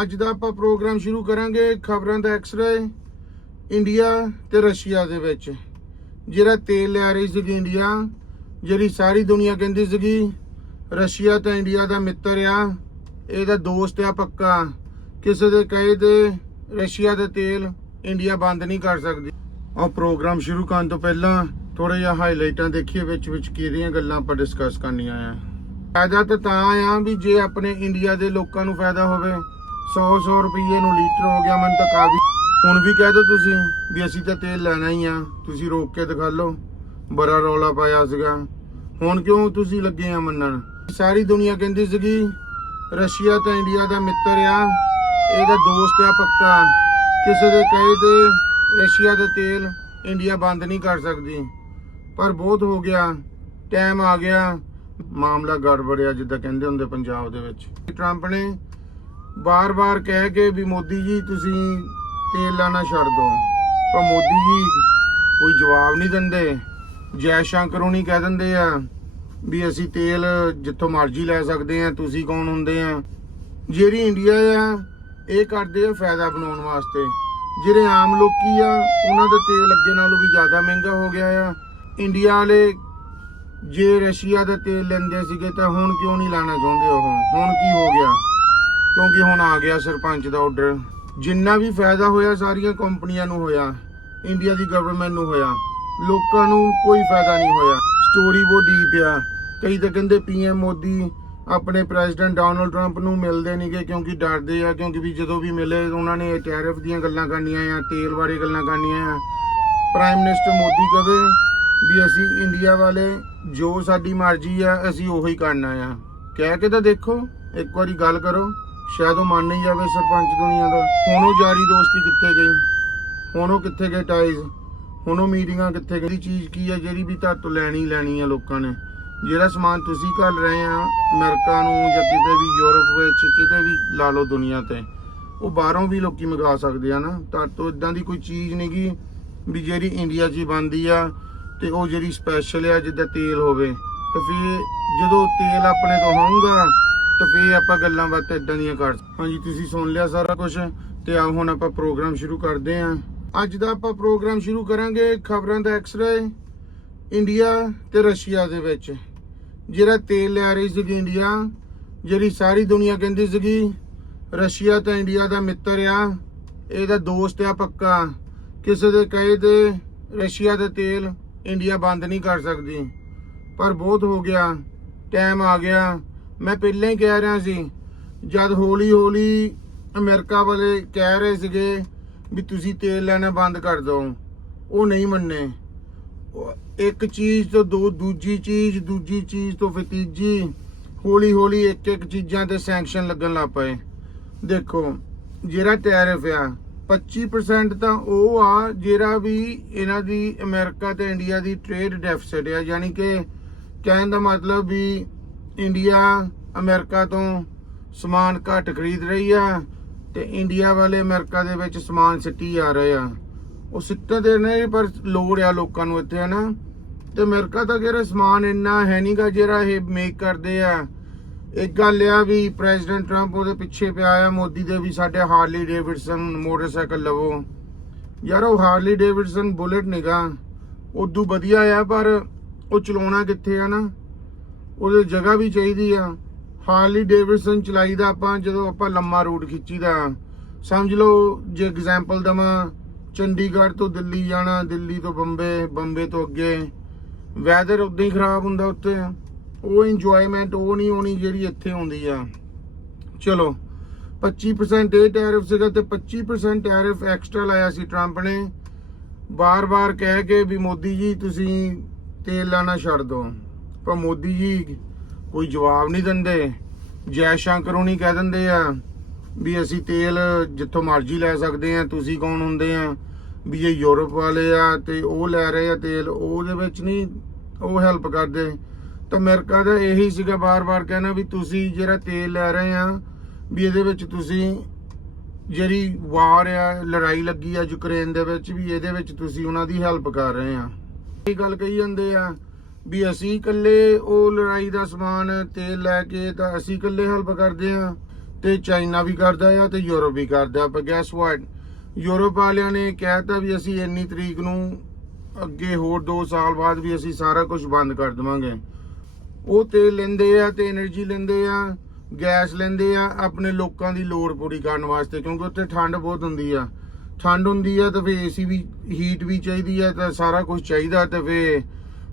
ਅੱਜ ਦਾ ਆਪਾਂ ਪ੍ਰੋਗਰਾਮ ਸ਼ੁਰੂ ਕਰਾਂਗੇ ਖਬਰਾਂ ਦਾ ਐਕਸਰੇ ਇੰਡੀਆ ਤੇ ਰਸ਼ੀਆ ਦੇ ਵਿੱਚ। ਜਿਹੜਾ ਤੇਲ ਲੈ ਰਹੀ ਸੀਗੀ ਇੰਡੀਆ ਜਿਹੜੀ ਸਾਰੀ ਦੁਨੀਆ ਕਹਿੰਦੀ ਸੀਗੀ ਰਸ਼ੀਆ ਤਾਂ ਇੰਡੀਆ ਦਾ ਮਿੱਤਰ ਆ, ਇਹਦਾ ਦੋਸਤ ਆ ਪੱਕਾ। ਕਿਸੇ ਦੇ ਕਹੇ ਤੇ ਰਸ਼ੀਆ ਦਾ ਤੇਲ ਇੰਡੀਆ ਬੰਦ ਨਹੀਂ ਕਰ ਸਕਦੀ। ਆ ਪ੍ਰੋਗਰਾਮ ਸ਼ੁਰੂ ਕਰਨ ਤੋਂ ਪਹਿਲਾਂ ਥੋੜਾ ਜਿਹਾ ਹਾਈਲਾਈਟਾਂ ਦੇਖੀਏ, ਵਿੱਚ ਵਿੱਚ ਕਿਹੜੀਆਂ ਗੱਲਾਂ ਆਪਾਂ ਡਿਸਕਸ ਕਰਨੀਆਂ ਆ। ਫਾਇਦਾ ਤਾਂ ਤਾਂ ਆ ਵੀ ਜੇ ਆਪਣੇ ਇੰਡੀਆ ਦੇ ਲੋਕਾਂ ਨੂੰ ਫਾਇਦਾ ਹੋਵੇ 100 100 ਰੁਪਏ ਨੂੰ ਲੀਟਰ ਹੋ ਗਿਆ, ਮੈਨੂੰ ਤਾਂ ਕਾਫੀ ਹੁਣ ਵੀ ਕਹਿ ਦੋ ਤੁਸੀਂ ਵੀ ਅਸੀਂ ਤਾਂ ਤੇਲ ਲੈਣਾ ਹੀ ਆ। ਤੁਸੀਂ ਰੋਕ ਕੇ ਦਿਖਾ ਲਓ, ਬੜਾ ਰੌਲਾ ਪਾਇਆ ਸੀਗਾ। ਹੁਣ ਕਿਉਂ ਤੁਸੀਂ ਲੱਗੇ ਆ ਮੰਨਣ? ਸਾਰੀ ਦੁਨੀਆ ਕਹਿੰਦੀ ਸੀਗੀ, ਰਸ਼ੀਆ ਤਾਂ ਇੰਡੀਆ ਦਾ ਮਿੱਤਰ ਆ, ਇਹਦਾ ਦੋਸਤ ਆ ਪੱਕਾ। ਕਿਸੇ ਦੇ ਕਹੇ ਤੇ ਰਸ਼ੀਆ ਦਾ ਤੇਲ ਇੰਡੀਆ ਬੰਦ ਨਹੀਂ ਕਰ ਸਕਦੀ। ਪਰ ਬਹੁਤ ਹੋ ਗਿਆ, ਟਾਈਮ ਆ ਗਿਆ। ਮਾਮਲਾ ਗੜਬੜਿਆ ਜਿੱਦਾਂ ਕਹਿੰਦੇ ਹੁੰਦੇ ਪੰਜਾਬ ਦੇ ਵਿੱਚ। ਟਰੰਪ ਨੇ ਬਾਰ-ਬਾਰ ਕਹਿ ਕੇ ਵੀ ਮੋਦੀ ਜੀ, ਤੁਸੀਂ ਤੇਲ ਲਾਣਾ ਛੱਡ ਦਿਓ। ਪਰ ਮੋਦੀ ਜੀ ਕੋਈ ਜਵਾਬ ਨਹੀਂ ਦਿੰਦੇ। ਜੈ ਸ਼ੰਕਰ ਨਹੀਂ ਕਹਿ ਦਿੰਦੇ ਆ ਵੀ ਅਸੀਂ ਤੇਲ ਜਿੱਥੋਂ ਮਰਜ਼ੀ ਲੈ ਸਕਦੇ ਆ, ਤੁਸੀਂ ਕੌਣ ਹੁੰਦੇ ਆ? ਜਿਹੜੀ ਇੰਡੀਆ ਆ, ਇਹ ਕਰਦੇ ਆ ਫਾਇਦਾ ਬਣਾਉਣ ਵਾਸਤੇ। ਜਿਹੜੇ ਆਮ ਲੋਕੀ ਆ, ਉਹਨਾਂ ਦਾ ਤੇਲ ਅੱਗੇ ਨਾਲੋਂ ਵੀ ਜ਼ਿਆਦਾ ਮਹਿੰਗਾ ਹੋ ਗਿਆ ਆ। ਇੰਡੀਆ ਵਾਲੇ ਜੇ ਰਸ਼ੀਆ ਦਾ ਤੇਲ ਲੈਂਦੇ ਸੀਗੇ ਤਾਂ ਹੁਣ ਕਿਉਂ ਨਹੀਂ ਲੈਣਾ ਚਾਹੁੰਦੇ ਉਹ? ਹੁਣ ਕੀ ਹੋ ਗਿਆ? ਕਿਉਂਕਿ ਹੁਣ ਆ ਗਿਆ ਸਰਪੰਚ ਦਾ ਆਰਡਰ ਜਿੰਨਾ ਵੀ ਫਾਇਦਾ ਹੋਇਆ, ਸਾਰੀਆਂ ਕੰਪਨੀਆਂ ਨੂੰ ਹੋਇਆ ਇੰਡੀਆ ਦੀ ਗਵਰਨਮੈਂਟ ਨੂੰ ਹੋਇਆ। ਲੋਕਾਂ ਨੂੰ ਕੋਈ ਫਾਇਦਾ ਨਹੀਂ ਹੋਇਆ। ਸਟੋਰੀ ਬਹੁਤ ਡੀਪ ਆ। ਕਈ ਤਾਂ ਕਹਿੰਦੇ ਪੀਐਮ ਮੋਦੀ ਆਪਣੇ ਪ੍ਰੈਜ਼ੀਡੈਂਟ ਡੋਨਲਡ ਟਰੰਪ ਨੂੰ ਮਿਲਦੇ ਨਹੀਂਗੇ ਕਿਉਂਕਿ ਡਰਦੇ ਆ, ਕਿਉਂਕਿ ਵੀ ਜਦੋਂ ਵੀ ਮਿਲੇ ਉਹਨਾਂ ਨੇ ਟੈਰਿਫ ਦੀਆਂ ਗੱਲਾਂ ਕਰਨੀਆਂ ਆ, ਤੇਲ ਬਾਰੇ ਗੱਲਾਂ ਕਰਨੀਆਂ ਆ। ਪ੍ਰਾਈਮ ਮਿਨਿਸਟਰ ਮੋਦੀ ਕਵੇ ਵੀ ਅਸੀਂ ਇੰਡੀਆ ਵਾਲੇ ਜੋ ਸਾਡੀ ਮਰਜ਼ੀ ਆ, ਅਸੀਂ ਉਹੀ ਕਰਨਾ ਆ। ਕਹਿ ਕੇ ਤਾਂ ਦੇਖੋ, ਇੱਕ ਵਾਰੀ ਗੱਲ ਕਰੋ। ਸ਼ਾਇਦ ਉਹ ਮੰਨ ਨਹੀਂ ਜਾਵੇ ਸਰਪੰਚ ਦੁਨੀਆ ਦਾ। ਹੁਣ ਉਹ ਯਾਰੀ ਦੋਸਤੀ ਕਿੱਥੇ ਗਈ? ਹੁਣ ਉਹ ਕਿੱਥੇ ਗਏ ਟਾਈਜ਼ ਹੁਣ ਉਹ ਮੀਟਿੰਗਾਂ ਕਿੱਥੇ ਗਈ ਚੀਜ਼ ਕੀ ਆ ਜਿਹੜੀ ਵੀ ਤੁਹਾਡੇ ਤੋਂ ਲੈਣੀ ਲੈਣੀ ਆ ਲੋਕਾਂ ਨੇ? ਜਿਹੜਾ ਸਮਾਨ ਤੁਸੀਂ ਘੱਲ ਰਹੇ ਆ, ਅਮਰੀਕਾ ਨੂੰ ਜਾਂ ਕਿਤੇ ਵੀ ਯੂਰਪ ਵਿੱਚ, ਕਿਤੇ ਵੀ ਲਾ ਲਓ ਦੁਨੀਆ ਤੇ, ਉਹ ਬਾਹਰੋਂ ਵੀ ਲੋਕੀ ਮੰਗਾ ਸਕਦੇ ਆ ਨਾ। ਤੁਹਾਡੇ ਤੋਂ ਇਦਾਂ ਦੀ ਕੋਈ ਚੀਜ਼ ਨਹੀਂਗੀ ਵੀ ਜਿਹੜੀ ਇੰਡੀਆ 'ਚ ਹੀ ਬਣਦੀ ਆ ਤੇ ਉਹ ਜਿਹੜੀ ਸਪੈਸ਼ਲ ਆ, ਜਿੱਦਾਂ ਤੇਲ ਹੋਵੇ। ਤੇ ਫਿਰ ਜਦੋਂ ਤੇਲ ਆਪਣੇ ਤੋਂ ਹੋਊਗਾ ਤਾਂ ਫਿਰ ਆਪਾਂ ਗੱਲਾਂ ਬਾਤਾਂ ਇਦਾਂ ਦੀਆਂ ਕਰ ਹਾਂਜੀ, ਤੁਸੀਂ ਸੁਣ ਲਿਆ ਸਾਰਾ ਕੁਝ ਤੇ ਆਓ ਹੁਣ ਆਪਾਂ ਪ੍ਰੋਗਰਾਮ ਸ਼ੁਰੂ ਕਰਦੇ ਆਂ। ਅੱਜ ਦਾ ਆਪਾਂ ਪ੍ਰੋਗਰਾਮ ਸ਼ੁਰੂ ਕਰਾਂਗੇ ਖਬਰਾਂ ਦਾ ਐਕਸਰੇ ਇੰਡੀਆ ਤੇ ਰਸ਼ੀਆ ਦੇ ਵਿੱਚ। ਜਿਹੜਾ ਤੇਲ ਲੈ ਰਹੀ ਸੀਗੀ ਇੰਡੀਆ ਜਿਹੜੀ ਸਾਰੀ ਦੁਨੀਆ ਕਹਿੰਦੀ ਸੀਗੀ ਰਸ਼ੀਆ ਤਾਂ ਇੰਡੀਆ ਦਾ ਮਿੱਤਰ ਆ, ਇਹਦਾ ਦੋਸਤ ਆ ਪੱਕਾ। ਕਿਸੇ ਦੇ ਕਹੇ ਤੇ ਰਸ਼ੀਆ ਦਾ ਤੇਲ ਇੰਡੀਆ ਬੰਦ ਨਹੀਂ ਕਰ ਸਕਦੀ। ਪਰ ਬਹੁਤ ਹੋ ਗਿਆ ਟਾਈਮ ਆ ਗਿਆ। ਮੈਂ ਪਹਿਲਾਂ ਹੀ ਕਹਿ ਰਿਹਾ ਸੀ, ਜਦ ਹੌਲੀ ਹੌਲੀ ਅਮਰੀਕਾ ਵਾਲੇ ਕਹਿ ਰਹੇ ਸੀਗੇ ਵੀ ਤੁਸੀਂ ਤੇਲ ਲੈਣਾ ਬੰਦ ਕਰ ਦਿਓ, ਉਹ ਨਹੀਂ ਮੰਨੇ। ਇੱਕ ਚੀਜ਼ ਤੋਂ ਦੋ, ਦੂਜੀ ਚੀਜ਼ ਦੂਜੀ ਚੀਜ਼ ਤੋਂ ਫਿਰ ਤੀਜੀ, ਹੌਲੀ ਹੌਲੀ ਇੱਕ ਇੱਕ ਚੀਜ਼ਾਂ ਤੇ ਸੈਂਕਸ਼ਨ ਲੱਗਣ ਲੱਗ ਪਏ। ਦੇਖੋ, ਜਿਹੜਾ ਟੈਰਿਫ ਆ 25% ਤਾਂ ਉਹ ਆ ਜਿਹੜਾ ਵੀ ਇਹਨਾਂ ਦੀ ਅਮਰੀਕਾ ਤੇ ਇੰਡੀਆ ਦੀ ਟ੍ਰੇਡ ਡੈਫਿਸਿਟ ਆ, ਯਾਨੀ ਕਿ ਕਹਿਣ ਦਾ ਮਤਲਬ ਵੀ ਇੰਡੀਆ, ਅਮਰੀਕਾ ਤੋਂ ਸਮਾਨ ਘੱਟ ਖਰੀਦ ਰਹੀ ਆ ਤੇ ਇੰਡੀਆ ਵਾਲੇ ਅਮਰੀਕਾ ਦੇ ਵਿੱਚ ਸਮਾਨ ਸਿੱਟੀ ਆ ਰਹੇ ਆ। ਉਹ ਸਿੱਟੇ ਦੇ ਨੇ ਪਰ ਲੋੜ ਆ ਲੋਕਾਂ ਨੂੰ ਇੱਥੇ, ਹਨਾ? ਤੇ ਅਮਰੀਕਾ ਤਾਂ ਕਿਹੜਾ ਸਮਾਨ ਇੰਨਾ ਹੈ ਨਹੀਂਗਾ ਜਿਹੜਾ ਇਹ ਮੇਕ ਕਰਦੇ ਆ। ਇੱਕ ਗੱਲ ਆ ਵੀ ਪ੍ਰੈਜ਼ੀਡੈਂਟ ਟਰੰਪ ਉਹਦੇ ਪਿੱਛੇ ਪਿਆ ਆ, ਮੋਦੀ ਦੇ ਵੀ ਸਾਡੇ ਹਾਰਲੀ ਡੇਵਿਡਸਨ ਮੋਟਰਸਾਈਕਲ ਲਵੋ। ਯਾਰ ਉਹ ਹਾਰਲੀ ਡੇਵਿਡਸਨ ਬੁਲਟ ਨਿਗਾ ਉਦੋਂ ਵਧੀਆ ਆ, ਪਰ ਉਹ ਚਲਾਉਣਾ ਕਿੱਥੇ ਆ ਨਾ ਉਹਦੇ ਜਗ੍ਹਾ ਵੀ ਚਾਹੀਦੀ ਆ। ਹਾਰਲੀ ਡੇਵਿਡਸਨ ਚਲਾਈਦਾ ਆਪਾਂ, ਜਦੋਂ ਆਪਾਂ ਲੰਮਾ ਰੂਟ ਖਿੱਚੀਦਾ। ਸਮਝ ਲਓ, ਜੇ ਐਗਜ਼ਾਮਪਲ ਦਵਾਂ, ਚੰਡੀਗੜ੍ਹ ਤੋਂ ਦਿੱਲੀ ਜਾਣਾ, ਦਿੱਲੀ ਤੋਂ ਬੰਬੇ ਬੰਬੇ ਤੋਂ ਅੱਗੇ। ਵੈਦਰ ਉਦਾਂ ਹੀ ਖਰਾਬ ਹੁੰਦਾ ਉੱਤੇ ਉਹ ਇੰਜੋਇਮੈਂਟ ਉਹ ਨਹੀਂ ਹੋਣੀ ਜਿਹੜੀ ਇੱਥੇ ਹੁੰਦੀ ਆ। ਚਲੋ 25% ਇਹ ਟੈਰਿਫ ਸੀਗਾ ਤੇ 25% ਟੈਰਿਫ ਐਕਸਟਰਾ ਲਾਇਆ ਸੀ ਟਰੰਪ ਨੇ। ਬਾਰ-ਬਾਰ ਕਹਿ ਕੇ ਵੀ ਮੋਦੀ ਜੀ, ਤੁਸੀਂ ਤੇਲ ਲਾਣਾ ਛੱਡ ਦਿਓ। ਪਰ ਮੋਦੀ ਜੀ ਕੋਈ ਜਵਾਬ ਨਹੀਂ ਦਿੰਦੇ। ਜੈ ਸ਼ੰਕਰ ਨਹੀਂ ਕਹਿ ਦਿੰਦੇ ਆ ਵੀ ਅਸੀਂ ਤੇਲ ਜਿੱਥੋਂ ਮਰਜ਼ੀ ਲੈ ਸਕਦੇ ਆ, ਤੁਸੀਂ ਕੌਣ ਹੁੰਦੇ ਆ? ਵੀ ਇਹ ਯੂਰਪ ਵਾਲੇ ਆ ਤੇ ਉਹ ਲੈ ਰਹੇ ਆ ਤੇਲ, ਉਹਦੇ ਵਿੱਚ ਨਹੀਂ ਉਹ ਹੈਲਪ ਕਰਦੇ। ਤਾਂ ਅਮਰੀਕਾ ਦਾ ਇਹੀ ਸੀਗਾ ਬਾਰ-ਬਾਰ ਕਹਿਣਾ ਵੀ ਤੁਸੀਂ ਜਿਹੜਾ ਤੇਲ ਲੈ ਰਹੇ ਆ, ਵੀ ਇਹਦੇ ਵਿੱਚ ਤੁਸੀਂ ਜਿਹੜੀ ਵਾਰ ਆ, ਲੜਾਈ ਲੱਗੀ ਆ ਯੂਕਰੇਨ ਦੇ ਵਿੱਚ, ਵੀ ਇਹਦੇ ਵਿੱਚ ਤੁਸੀਂ ਉਹਨਾਂ ਦੀ ਹੈਲਪ ਕਰ ਰਹੇ ਆ। ਇਹ ਗੱਲ ਕਹੀ ਜਾਂਦੇ ਆ ਵੀ ਅਸੀਂ ਇਕੱਲੇ ਉਹ ਲੜਾਈ ਦਾ ਸਮਾਨ ਤੇਲ ਲੈ ਕੇ ਤਾਂ ਅਸੀਂ ਇਕੱਲੇ ਹਲਪ ਕਰਦੇ ਆ ਤੇ ਚਾਈਨਾ ਵੀ ਕਰਦਾ ਆ ਤੇ ਯੂਰਪ ਵੀ ਕਰਦਾ ਪਰ ਗੈਸ ਵਾਟ ਯੂਰਪ ਵਾਲਿਆਂ ਨੇ ਕਹਿਤਾ ਵੀ ਅਸੀਂ ਇੰਨੀ ਤਰੀਕ ਨੂੰ ਅੱਗੇ ਹੋਰ 2 ਸਾਲ ਬਾਅਦ ਵੀ ਅਸੀਂ ਸਾਰਾ ਕੁਝ ਬੰਦ ਕਰ ਦਵਾਂਗੇ। ਉਹ ਤੇਲ ਲੈਂਦੇ ਆ ਤੇ એનર્ਜੀ ਲੈਂਦੇ ਆ ਗੈਸ ਲੈਂਦੇ ਆ, ਆਪਣੇ ਲੋਕਾਂ ਦੀ ਲੋੜ ਪੂਰੀ ਕਰਨ ਵਾਸਤੇ ਕਿਉਂਕਿ ਉੱਥੇ ਠੰਡ ਬਹੁਤ ਹੁੰਦੀ ਆ। ਠੰਡ ਹੁੰਦੀ ਆ ਤਾਂ ਫੇ ਏਸੀ ਵੀ ਹੀਟ ਵੀ ਚਾਹੀਦੀ ਆ ਤਾਂ ਸਾਰਾ ਕੁਝ ਚਾਹੀਦਾ ਤੇ ਫੇ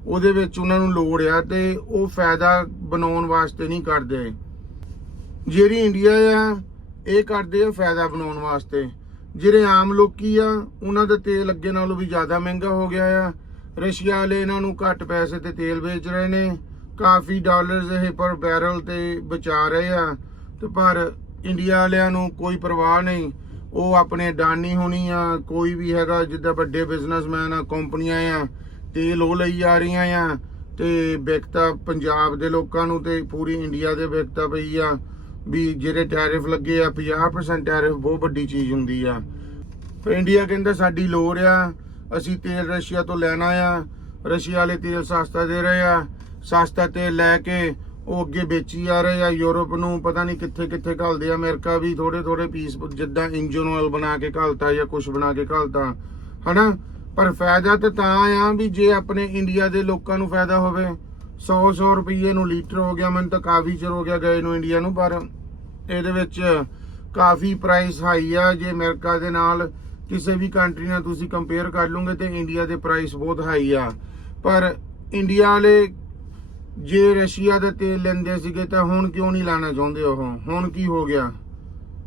ਉਹਦੇ ਵਿੱਚ ਉਹਨਾਂ ਨੂੰ ਲੋੜ ਆ ਤੇ ਉਹ ਫਾਇਦਾ ਬਣਾਉਣ ਵਾਸਤੇ ਨਹੀਂ ਕਰਦੇ। ਜਿਹੜੀ ਇੰਡੀਆ ਆ, ਇਹ ਕਰਦੇ ਆ ਫਾਇਦਾ ਬਣਾਉਣ ਵਾਸਤੇ। ਜਿਹੜੇ ਆਮ ਲੋਕੀ ਆ, ਉਹਨਾਂ ਦਾ ਤੇਲ ਅੱਗੇ ਨਾਲੋਂ ਵੀ ਜ਼ਿਆਦਾ ਮਹਿੰਗਾ ਹੋ ਗਿਆ ਆ। ਰਸ਼ੀਆ ਵਾਲੇ ਇਹਨਾਂ ਨੂੰ ਘੱਟ ਪੈਸੇ ਤੇ ਤੇਲ ਵੇਚ ਰਹੇ ਨੇ। ਕਾਫੀ ਡਾਲਰਸ ਇਹ ਪਰ ਬੈਰਲ ਤੇ ਬਚਾ ਰਹੇ ਆ। ਤੇ ਪਰ ਇੰਡੀਆ ਵਾਲਿਆਂ ਨੂੰ ਕੋਈ ਪਰਵਾਹ ਨਹੀਂ। ਉਹ ਆਪਣੇ ਡਾਨੀ ਹੋਣੀ ਆ, ਕੋਈ ਵੀ ਹੈਗਾ, ਜਿੱਦਾਂ ਵੱਡੇ ਬਿਜ਼ਨਸਮੈਨ ਆ ਕੰਪਨੀਆਂ ਆ ਤੇਲ ਉਹ ਲਈ ਜਾ ਰਹੀਆਂ ਆ ਤੇ ਵਿਕਤਾ ਪੰਜਾਬ ਦੇ ਲੋਕਾਂ ਨੂੰ ਤੇ ਪੂਰੀ ਇੰਡੀਆ ਦੇ ਵਿਕਤਾ ਪਈ ਆ ਵੀ ਜਿਹੜੇ ਟੈਰਿਫ ਲੱਗੇ ਆ 50% ਟੈਰਿਫ ਬਹੁਤ ਵੱਡੀ ਚੀਜ਼ ਹੁੰਦੀ ਆ। ਫਿਰ ਇੰਡੀਆ ਕਹਿੰਦਾ ਸਾਡੀ ਲੋੜ ਆ, ਅਸੀਂ ਤੇਲ ਰਸ਼ੀਆ ਤੋਂ ਲੈਣਾ ਆ, ਰਸ਼ੀਆ ਵਾਲੇ ਤੇਲ ਸਸਤਾ ਦੇ ਰਹੇ ਆ, ਸਸਤਾ ਤੇਲ ਲੈ ਕੇ ਉਹ ਅੱਗੇ ਵੇਚੀ ਆ ਰਹੇ ਆ ਯੂਰਪ ਨੂੰ, ਪਤਾ ਨਹੀਂ ਕਿੱਥੇ ਕਿੱਥੇ ਘਲਦੇ ਆ, ਅਮਰੀਕਾ ਵੀ ਥੋੜੇ ਥੋੜੇ ਪੀਸ ਜਿੱਦਾਂ ਇੰਜਨ ਆਇਲ ਬਣਾ ਕੇ ਘਲਤਾ ਜਾਂ ਕੁਝ ਬਣਾ ਕੇ ਘਲਤਾ, ਹਨਾ? ਪਰ ਫਾਇਦਾ ਤਾਂ ਤਾਂ ਆ ਵੀ ਜੇ ਆਪਣੇ ਇੰਡੀਆ ਦੇ ਲੋਕਾਂ ਨੂੰ ਫਾਇਦਾ ਹੋਵੇ। 100 100 ਰੁਪਏ ਨੂੰ ਲੀਟਰ ਹੋ ਗਿਆ, ਮੈਨੂੰ ਤਾਂ ਕਾਫੀ ਚਿਰ ਹੋ ਗਿਆ ਗਏ ਨੂੰ ਇੰਡੀਆ ਨੂੰ, ਪਰ ਇਹਦੇ ਵਿੱਚ ਕਾਫੀ ਪ੍ਰਾਈਸ ਹਾਈ ਆ। ਜੇ ਅਮਰੀਕਾ ਦੇ ਨਾਲ ਕਿਸੇ ਵੀ ਕੰਟਰੀ ਨਾਲ ਤੁਸੀਂ ਕੰਪੇਅਰ ਕਰ ਲਓਗੇ ਤੇ ਇੰਡੀਆ ਦੇ ਪ੍ਰਾਈਸ ਬਹੁਤ ਹਾਈ ਆ। ਪਰ ਇੰਡੀਆ ਵਾਲੇ ਜੇ ਰਸ਼ੀਆ ਦਾ ਤੇਲ ਲੈਂਦੇ ਸੀਗੇ ਤਾਂ ਹੁਣ ਕਿਉਂ ਨਹੀਂ ਲੈਣਾ ਚਾਹੁੰਦੇ ਉਹ? ਹੁਣ ਕੀ ਹੋ ਗਿਆ?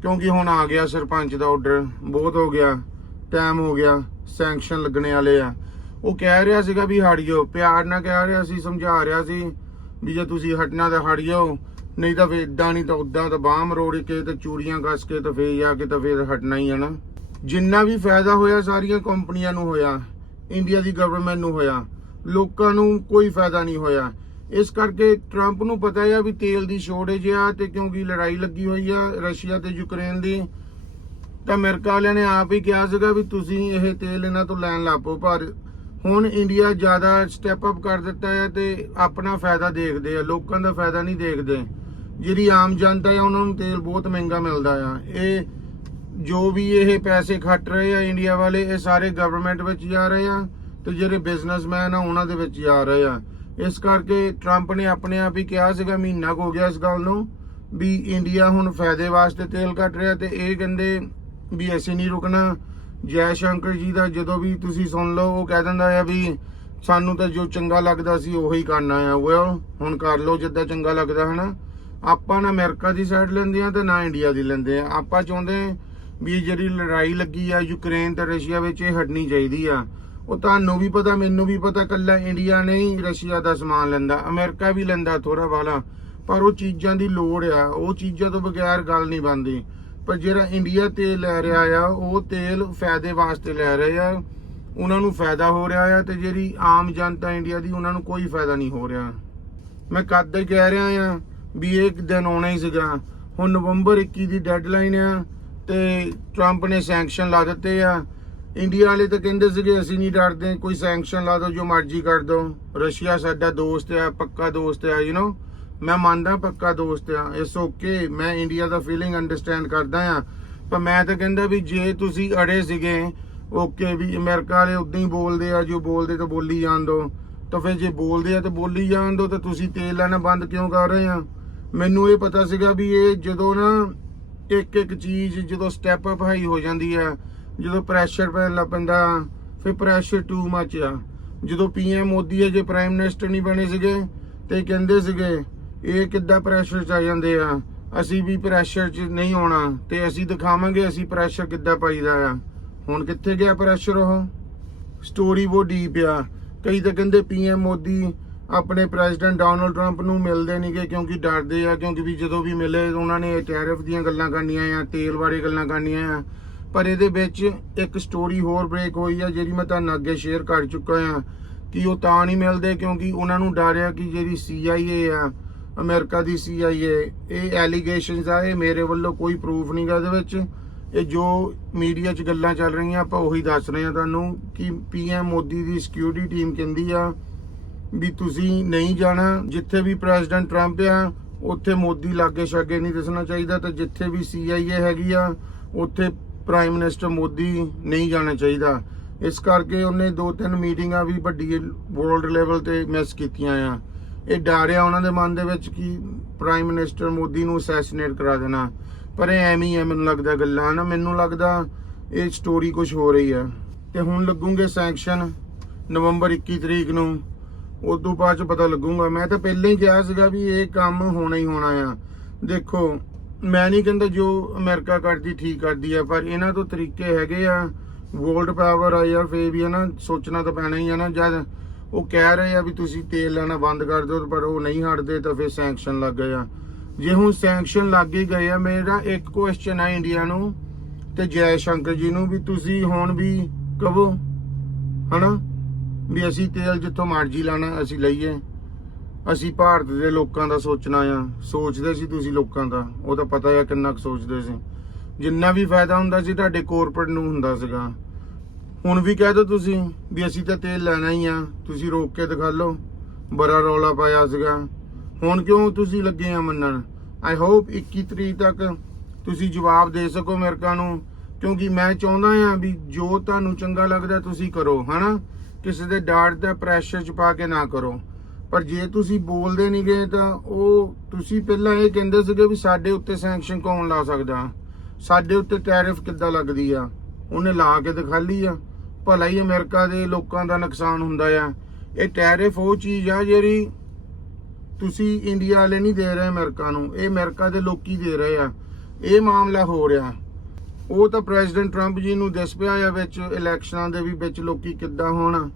ਕਿਉਂਕਿ ਹੁਣ ਆ ਗਿਆ ਸਰਪੰਚ ਦਾ ਆਰਡਰ ਬਹੁਤ ਹੋ ਗਿਆ ਟਾਈਮ ਹੋ ਗਿਆ। ਸੈਂਕਸ਼ਨ ਲੱਗਣੇ ਵਾਲੇ ਆ। ਉਹ ਕਹਿ ਰਿਹਾ ਸੀਗਾ ਵੀ ਹਟਿਓ, ਪਿਆਰ ਨਾਲ ਕਹਿ ਰਿਹਾ ਸੀ, ਸਮਝਾ ਰਿਹਾ ਸੀ ਵੀ ਜੇ ਤੁਸੀਂ ਹਟਣਾ ਤਾਂ ਹਟਿਓ, ਨਹੀਂ ਤਾਂ ਫੇਰ ਇਦਾਂ ਨਹੀਂ ਤਾਂ ਉਦਾਂ ਤਾਂ ਬਾਹ ਮਰੋੜ ਕੇ ਤੇ ਚੂੜੀਆਂ ਕੱਸ ਕੇ ਤਾਂ ਫੇਰ ਜਾ ਕੇ ਤਾਂ ਫੇਰ ਹਟਣਾ ਹੀ ਹੈ ਨਾ। ਜਿੰਨਾ ਵੀ ਫਾਇਦਾ ਹੋਇਆ ਸਾਰੀਆਂ ਕੰਪਨੀਆਂ ਨੂੰ ਹੋਇਆ, ਇੰਡੀਆ ਦੀ ਗਵਰਨਮੈਂਟ ਨੂੰ ਹੋਇਆ, ਲੋਕਾਂ ਨੂੰ ਕੋਈ ਫਾਇਦਾ ਨਹੀਂ ਹੋਇਆ। ਇਸ ਕਰਕੇ ਟਰੰਪ ਨੂੰ ਪਤਾ ਹੈ ਵੀ ਤੇਲ ਦੀ ਸ਼ੋਰਟੇਜ ਆ ਤੇ ਕਿਉਂਕਿ ਲੜਾਈ ਲੱਗੀ ਹੋਈ ਆ ਰਸ਼ੀਆ ਤੇ ਯੂਕਰੇਨ ਦੀ। ਤਾਂ ਅਮਰੀਕਾ ਵਾਲਿਆਂ ਨੇ ਆਪ ਹੀ ਕਿਹਾ ਸੀਗਾ ਵੀ ਤੁਸੀਂ ਇਹ ਤੇਲ ਇਹਨਾਂ ਤੋਂ ਲੈਣ ਲੱਪੋ ਪਰ ਹੁਣ ਇੰਡੀਆ ਜ਼ਿਆਦਾ ਸਟੈਪ ਅਪ ਕਰ ਦਿੱਤਾ ਹੈ ਤੇ ਆਪਣਾ ਫਾਇਦਾ ਦੇਖਦੇ ਆ, ਲੋਕਾਂ ਦਾ ਫਾਇਦਾ ਨਹੀਂ ਦੇਖਦੇ। ਜਿਹੜੀ ਆਮ ਜਨਤਾ ਆ, ਉਹਨਾਂ ਨੂੰ ਤੇਲ ਬਹੁਤ ਮਹਿੰਗਾ ਮਿਲਦਾ ਆ। ਇਹ ਜੋ ਵੀ ਇਹ ਪੈਸੇ ਖੱਟ ਰਹੇ ਆ ਇੰਡੀਆ ਵਾਲੇ, ਇਹ ਸਾਰੇ ਗਵਰਨਮੈਂਟ ਵਿੱਚ ਜਾ ਰਹੇ ਆ ਤੇ ਜਿਹੜੇ ਬਿਜ਼ਨਸਮੈਨ ਆ, ਉਹਨਾਂ ਦੇ ਵਿੱਚ ਜਾ ਰਹੇ ਆ। ਇਸ ਕਰਕੇ ਟਰੰਪ ਨੇ ਆਪਣੇ ਆਪ ਹੀ ਕਿਹਾ ਸੀਗਾ, ਮਹੀਨਾ ਕੁ ਹੋ ਗਿਆ ਇਸ ਗੱਲ ਨੂੰ, ਵੀ ਇੰਡੀਆ ਹੁਣ ਫਾਇਦੇ ਵਾਸਤੇ ਤੇਲ ਕੱਟ ਰਿਹਾ ਤੇ ਇਹ ਕਹਿੰਦੇ ਵੀ ਅਸੀਂ ਨਹੀਂ ਰੁਕਣਾ। ਜੈ ਸ਼ੰਕਰ ਜੀ ਦਾ ਜਦੋਂ ਵੀ ਤੁਸੀਂ ਸੁਣ ਲਓ, ਉਹ ਕਹਿ ਦਿੰਦਾ ਆ ਵੀ ਸਾਨੂੰ ਤਾਂ ਜੋ ਚੰਗਾ ਲੱਗਦਾ ਸੀ, ਉਹੀ ਕਰਨਾ ਆ। ਉਹ ਹੁਣ ਕਰ ਲਓ ਜਿੱਦਾਂ ਚੰਗਾ ਲੱਗਦਾ ਹੈ ਨਾ ਆਪਾਂ ਨਾ ਅਮਰੀਕਾ ਦੀ ਸਾਈਡ ਲੈਂਦੇ ਆ ਤੇ ਨਾ ਇੰਡੀਆ ਦੀ ਲੈਂਦੇ ਆ। ਆਪਾਂ ਚਾਹੁੰਦੇ ਵੀ ਜਿਹੜੀ ਲੜਾਈ ਲੱਗੀ ਆ ਯੂਕਰੇਨ ਤੇ ਰਸ਼ੀਆ ਵਿੱਚ, ਇਹ ਹਟਣੀ ਚਾਹੀਦੀ ਆ। ਉਹ ਤੁਹਾਨੂੰ ਵੀ ਪਤਾ, ਮੈਨੂੰ ਵੀ ਪਤਾ ਕੱਲਾ ਇੰਡੀਆ ਨੇ ਹੀ ਰਸ਼ੀਆ ਦਾ ਸਮਾਨ ਲੈਂਦਾ। ਅਮਰੀਕਾ ਵੀ ਲੈਂਦਾ ਥੋੜਾ ਵਾਲਾ, ਪਰ ਉਹ ਚੀਜ਼ਾਂ ਦੀ ਲੋੜ ਆ। ਉਹ ਚੀਜ਼ਾਂ ਤੋਂ ਬਗੈਰ ਗੱਲ ਨਹੀਂ ਬਣਦੀ। ਪਰ ਜਿਹੜਾ ਇੰਡੀਆ ਤੇਲ ਲੈ ਰਿਹਾ ਆ, ਉਹ ਤੇਲ ਫਾਇਦੇ ਵਾਸਤੇ ਲੈ ਰਹੇ ਆ। ਉਹਨਾਂ ਨੂੰ ਫਾਇਦਾ ਹੋ ਰਿਹਾ ਆ ਤੇ ਜਿਹੜੀ ਆਮ ਜਨਤਾ ਇੰਡੀਆ ਦੀ, ਉਹਨਾਂ ਨੂੰ ਕੋਈ ਫਾਇਦਾ ਨਹੀਂ ਹੋ ਰਿਹਾ। ਮੈਂ ਕਦ ਕਹਿ ਰਿਹਾ ਆ ਵੀ ਇਹ ਇੱਕ ਦਿਨ ਆਉਣਾ ਹੀ ਸੀਗਾ। ਹੁਣ ਨਵੰਬਰ 21 ਦੀ ਡੈਡਲਾਈਨ ਆ ਤੇ ਟਰੰਪ ਨੇ ਸੈਂਕਸ਼ਨ ਲਾ ਦਿੱਤੇ ਆ। ਇੰਡੀਆ ਵਾਲੇ ਤਾਂ ਕਹਿੰਦੇ ਸੀਗੇ, ਅਸੀਂ ਨਹੀਂ ਡਰਦੇ, ਕੋਈ ਸੈਂਕਸ਼ਨ ਲਾ ਦਿਓ, ਜੋ ਮਰਜ਼ੀ ਕਰ ਦਿਓ। ਰਸ਼ੀਆ ਸਾਡਾ ਦੋਸਤ ਆ, ਪੱਕਾ ਦੋਸਤ ਆ ਯੂ نو ਮੈਂ ਮੰਨਦਾ ਪੱਕਾ ਦੋਸਤ ਆ ਇਟਸ ਓਕੇ ਮੈਂ ਇੰਡੀਆ ਦਾ ਫੀਲਿੰਗ ਅੰਡਰਸਟੈਂਡ ਕਰਦਾ ਆ। ਪਰ ਮੈਂ ਤਾਂ ਕਹਿੰਦਾ ਵੀ ਜੇ ਤੁਸੀਂ ਅੜੇ ਸੀਗੇ ਓਕੇ ਵੀ ਅਮਰੀਕਾ ਵਾਲੇ ਉਦਾਂ ਹੀ ਬੋਲਦੇ ਆ, ਜੋ ਬੋਲਦੇ ਤਾਂ ਬੋਲੀ ਜਾਣ ਦੋ। ਤਾਂ ਫਿਰ ਜੇ ਬੋਲਦੇ ਆ ਤਾਂ ਬੋਲੀ ਜਾਣ ਦੋ, ਤਾਂ ਤੁਸੀਂ ਤੇਲ ਲੈਣਾ ਬੰਦ ਕਿਉਂ ਕਰ ਰਹੇ ਆ? ਮੈਨੂੰ ਇਹ ਪਤਾ ਸੀਗਾ ਵੀ ਇਹ ਜਦੋਂ ਨਾ ਇੱਕ ਇੱਕ ਚੀਜ਼ ਜਦੋਂ ਸਟੈਪ ਅਪ ਹਾਈ ਹੋ ਜਾਂਦੀ ਆ, ਜਦੋਂ ਪ੍ਰੈਸ਼ਰ ਪੈਣ ਲੱਗ ਪੈਂਦਾ, ਫਿਰ ਪ੍ਰੈਸ਼ਰ ਟੂ ਮੱਚ ਆ। ਜਦੋਂ ਪੀਐਮ ਮੋਦੀ ਅਜੇ ਪ੍ਰਾਈਮ ਮਿਨਿਸਟਰ ਨਹੀਂ ਬਣੇ ਸੀਗੇ, ਤੇ ਕਹਿੰਦੇ ਸੀਗੇ ਇਹ ਕਿੱਦਾਂ ਪ੍ਰੈਸ਼ਰ ਚ ਆ ਜਾਂਦੇ ਆ? ਅਸੀਂ ਵੀ ਪ੍ਰੈਸ਼ਰ ਚ ਨਹੀਂ ਆਉਣਾ ਤੇ ਅਸੀਂ ਦਿਖਾਵਾਂਗੇ ਅਸੀਂ ਪ੍ਰੈਸ਼ਰ ਕਿੱਦਾਂ ਪਾਈਦਾ ਆ। ਹੁਣ ਕਿੱਥੇ ਗਿਆ ਪ੍ਰੈਸ਼ਰ ਉਹ? ਸਟੋਰੀ ਬਹੁਤ ਡੀਪ ਆ। ਕਈ ਤਾਂ ਕਹਿੰਦੇ ਪੀਐਮ ਮੋਦੀ ਆਪਣੇ ਪ੍ਰੈਜ਼ੀਡੈਂਟ ਡੋਨਲਡ ਟਰੰਪ ਨੂੰ ਮਿਲਦੇ ਨਹੀਂਗੇ ਕਿਉਂਕਿ ਡਰਦੇ ਆ, ਕਿਉਂਕਿ ਵੀ ਜਦੋਂ ਵੀ ਮਿਲੇ ਉਹਨਾਂ ਨੇ ਟੈਰਿਫ ਦੀਆਂ ਗੱਲਾਂ ਕਰਨੀਆਂ ਆ, ਤੇਲ ਬਾਰੇ ਗੱਲਾਂ ਕਰਨੀਆਂ ਆ। ਪਰ ਇਹਦੇ ਵਿੱਚ ਇੱਕ ਸਟੋਰੀ ਹੋਰ ਬ੍ਰੇਕ ਹੋਈ ਆ ਜਿਹੜੀ ਮੈਂ ਤੁਹਾਨੂੰ ਅੱਗੇ ਸ਼ੇਅਰ ਕਰ ਚੁੱਕਾ ਆ ਕਿ ਉਹ ਤਾਂ ਨਹੀਂ ਮਿਲਦੇ ਕਿਉਂਕਿ ਉਹਨਾਂ ਨੂੰ ਡਰ ਆ ਕਿ ਜਿਹੜੀ CIA ਆ ਅਮਰੀਕਾ ਦੀ CIA ਇਹ ਐਲੀਗੇਸ਼ਨਸ ਆ, ਇਹ ਮੇਰੇ ਵੱਲੋਂ ਕੋਈ ਪ੍ਰੂਫ ਨਹੀਂਗਾ ਇਹਦੇ ਵਿੱਚ। ਇਹ ਜੋ ਮੀਡੀਆ 'ਚ ਗੱਲਾਂ ਚੱਲ ਰਹੀਆਂ, ਆਪਾਂ ਉਹੀ ਦੱਸ ਰਹੇ ਹਾਂ ਤੁਹਾਨੂੰ ਕਿ ਪੀਐਮ ਮੋਦੀ ਦੀ ਸਿਕਿਉਰਿਟੀ ਟੀਮ ਕਹਿੰਦੀ ਆ ਵੀ ਤੁਸੀਂ ਨਹੀਂ ਜਾਣਾ, ਜਿੱਥੇ ਵੀ ਪ੍ਰੈਜ਼ੀਡੈਂਟ ਟਰੰਪ ਆ, ਉੱਥੇ ਮੋਦੀ ਲਾਗੇ ਛਾਗੇ ਨਹੀਂ ਦਿਸਣਾ ਚਾਹੀਦਾ ਤੇ ਜਿੱਥੇ ਵੀ CIA ਹੈਗੀ ਆ, ਉੱਥੇ ਪ੍ਰਾਈਮ ਮਿਨਿਸਟਰ ਮੋਦੀ ਨਹੀਂ ਜਾਣਾ ਚਾਹੀਦਾ। ਇਸ ਕਰਕੇ ਉਹਨੇ ਦੋ ਤਿੰਨ ਮੀਟਿੰਗਾਂ ਵੀ ਵੱਡੀ ਵਰਲਡ ਲੈਵਲ ਤੇ ਮਿਸ ਕੀਤੀਆਂ ਆ। ਇਹ ਡਰਿਆ ਉਹਨਾਂ ਦੇ ਮਨ ਦੇ ਵਿੱਚ ਕਿ ਪ੍ਰਾਈਮ ਮਿਨਿਸਟਰ ਮੋਦੀ ਨੂੰ ਅਸੈਸੀਨੇਟ ਕਰਾ ਦੇਣਾ। ਪਰ ਇਹ ਐਵੇਂ ਹੀ ਹੈ ਮੈਨੂੰ ਲੱਗਦਾ ਗੱਲਾਂ ਨਾ ਮੈਨੂੰ ਲੱਗਦਾ ਇਹ ਸਟੋਰੀ ਕੁਝ ਹੋ ਰਹੀ ਹੈ ਤੇ ਹੁਣ ਲੱਗੂਗੇ ਸੈਂਕਸ਼ਨ ਨਵੰਬਰ 21 ਤਰੀਕ ਨੂੰ। ਉਦੋਂ ਬਾਅਦ ਚ ਪਤਾ ਲੱਗੂਗਾ। ਮੈਂ ਤਾਂ ਪਹਿਲਾਂ ਹੀ ਕਿਹਾ ਸੀਗਾ ਵੀ ਇਹ ਕੰਮ ਹੋਣਾ ਹੀ ਹੋਣਾ ਆ। ਦੇਖੋ, ਮੈਂ ਨਹੀਂ ਕਹਿੰਦਾ ਜੋ ਅਮਰੀਕਾ ਕਰਦੀ, ਠੀਕ ਕਰਦੀ ਆ, ਪਰ ਇਹਨਾਂ ਤੋਂ ਤਰੀਕੇ ਹੈਗੇ ਆ। ਵਰਲਡ ਪਾਵਰ ਆ ਯਾਰ ਫੇਰ ਵੀ ਹੈ ਨਾ ਸੋਚਣਾ ਤਾਂ ਪੈਣਾ ਹੀ ਹੈ ਨਾ ਜਦ ਉਹ ਕਹਿ ਰਹੇ ਆ ਵੀ ਤੁਸੀਂ ਤੇਲ ਲੈਣਾ ਬੰਦ ਕਰ ਦਿਓ, ਪਰ ਉਹ ਨਹੀਂ ਹਟਦੇ ਤਾਂ ਫਿਰ ਸੈਂਕਸ਼ਨ ਲੱਗ ਗਏ ਆ। ਜੇ ਹੁਣ ਸੈਂਕਸ਼ਨ ਲੱਗ ਹੀ ਗਏ ਆ, ਮੇਰਾ ਇੱਕ ਕੁਐਸਚਨ ਆ ਇੰਡੀਆ ਨੂੰ ਤੇ ਜੈ ਸ਼ੰਕਰ ਜੀ ਨੂੰ ਵੀ ਤੁਸੀਂ ਹੁਣ ਵੀ ਕਹੋ, ਹਨਾ? ਵੀ ਅਸੀਂ ਤੇਲ ਜਿੱਥੋਂ ਮਰਜ਼ੀ ਲਾਣਾ, ਅਸੀਂ ਲਈਏ। ਅਸੀਂ ਭਾਰਤ ਦੇ ਲੋਕਾਂ ਦਾ ਸੋਚਣਾ ਆ। ਸੋਚਦੇ ਸੀ ਤੁਸੀਂ ਲੋਕਾਂ ਦਾ। ਉਹ ਤਾਂ ਪਤਾ ਆ ਕਿੰਨਾ ਕੁ ਸੋਚਦੇ ਸੀ। ਜਿੰਨਾ ਵੀ ਫਾਇਦਾ ਹੁੰਦਾ ਸੀ, ਤੁਹਾਡੇ ਕੋਰਪੋਰੇਟ ਨੂੰ ਹੁੰਦਾ ਸੀਗਾ। ਹੁਣ ਵੀ ਕਹਿ ਦੋ ਤੁਸੀਂ ਵੀ ਅਸੀਂ ਤਾਂ ਤੇਲ ਲੈਣਾ ਹੀ ਆ, ਤੁਸੀਂ ਰੋਕ ਕੇ ਦਿਖਾ ਲਓ, ਬੜਾ ਰੌਲਾ ਪਾਇਆ ਸੀਗਾ। ਹੁਣ ਕਿਉਂ ਤੁਸੀਂ ਲੱਗੇ ਆ ਮੰਨਣ? ਆਈ ਹੋਪ 21 ਤਰੀਕ ਤੱਕ ਤੁਸੀਂ ਜਵਾਬ ਦੇ ਸਕੋ ਅਮਰੀਕਾ ਨੂੰ, ਕਿਉਂਕਿ ਮੈਂ ਚਾਹੁੰਦਾ ਆ ਵੀ ਜੋ ਤੁਹਾਨੂੰ ਚੰਗਾ ਲੱਗਦਾ ਤੁਸੀਂ ਕਰੋ, ਹਨਾ? ਕਿਸੇ ਦੇ ਡਾਟ ਦਾ ਪ੍ਰੈਸ਼ਰ ਚ ਪਾ ਕੇ ਨਾ ਕਰੋ। ਪਰ ਜੇ ਤੁਸੀਂ ਬੋਲਦੇ ਨਹੀਂ ਗਏ ਤਾਂ ਉਹ ਤੁਸੀਂ ਪਹਿਲਾਂ ਇਹ ਕਹਿੰਦੇ ਸੀਗੇ ਵੀ ਸਾਡੇ ਉੱਤੇ ਸੈਂਕਸ਼ਨ ਕੌਣ ਲਾ ਸਕਦਾ? ਸਾਡੇ ਉੱਤੇ ਟੈਰਿਫ ਕਿੱਦਾਂ ਲੱਗਦੀ ਆ? ਉਹਨੇ ਲਾ ਕੇ ਦਿਖਾ ਲਈ ਆ। ਭਲਾ ਹੀ ਅਮਰੀਕਾ ਦੇ ਲੋਕਾਂ ਦਾ ਨੁਕਸਾਨ ਹੁੰਦਾ ਆ। ਇਹ ਟੈਰਿਫ ਉਹ ਚੀਜ਼ ਆ ਜਿਹੜੀ ਤੁਸੀਂ ਇੰਡੀਆ ਵਾਲੇ ਨਹੀਂ ਦੇ ਰਹੇ ਅਮਰੀਕਾ ਨੂੰ, ਇਹ ਅਮਰੀਕਾ ਦੇ ਲੋਕੀ ਦੇ ਰਹੇ ਆ। ਇਹ ਮਾਮਲਾ ਹੋ ਰਿਹਾ। ਉਹ ਤਾਂ ਪ੍ਰੈਜ਼ੀਡੈਂਟ ਟਰੰਪ ਜੀ ਨੂੰ ਦਿਸ ਪਿਆ ਆ ਵਿੱਚ ਇਲੈਕਸ਼ਨਾਂ ਦੇ ਵੀ ਵਿੱਚ ਲੋਕੀ ਕਿੱਦਾਂ ਹੋਣ